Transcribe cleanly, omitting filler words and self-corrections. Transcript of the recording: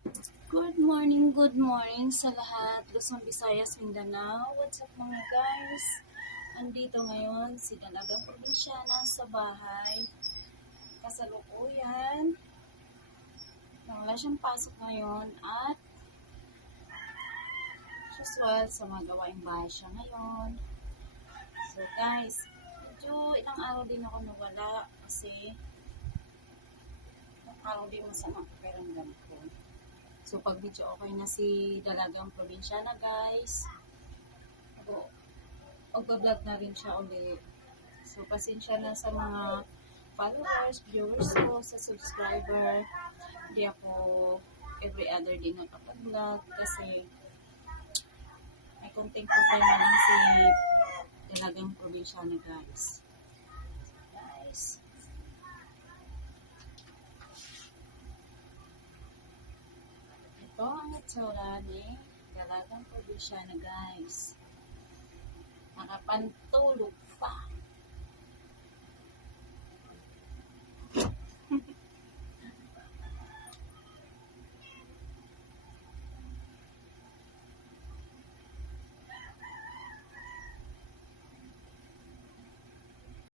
Good morning sa lahat. Luzon, Visayas, Mindanao. What's up mga guys? Andito ngayon si Dalagang Probinsyana sa bahay. Kasalukuyan. Wala siyang pasok ngayon at usual sa mga gawaing bahay siya ngayon. So guys, medyo ilang araw din ako nawala kasi araw din masama pakiramdam ko. So, pag medyo okay na si Dalagang Probinsyana, guys, mag-vlog na rin siya ulit. So, pasensya na sa mga followers, viewers ko, sa subscriber. Hindi ako every other day nakapag-vlog kasi may konting problema lang si Dalagang Probinsyana, guys. Ito ang itsura ni Dalagang Probinsyana, guys. Nakapantulog pa.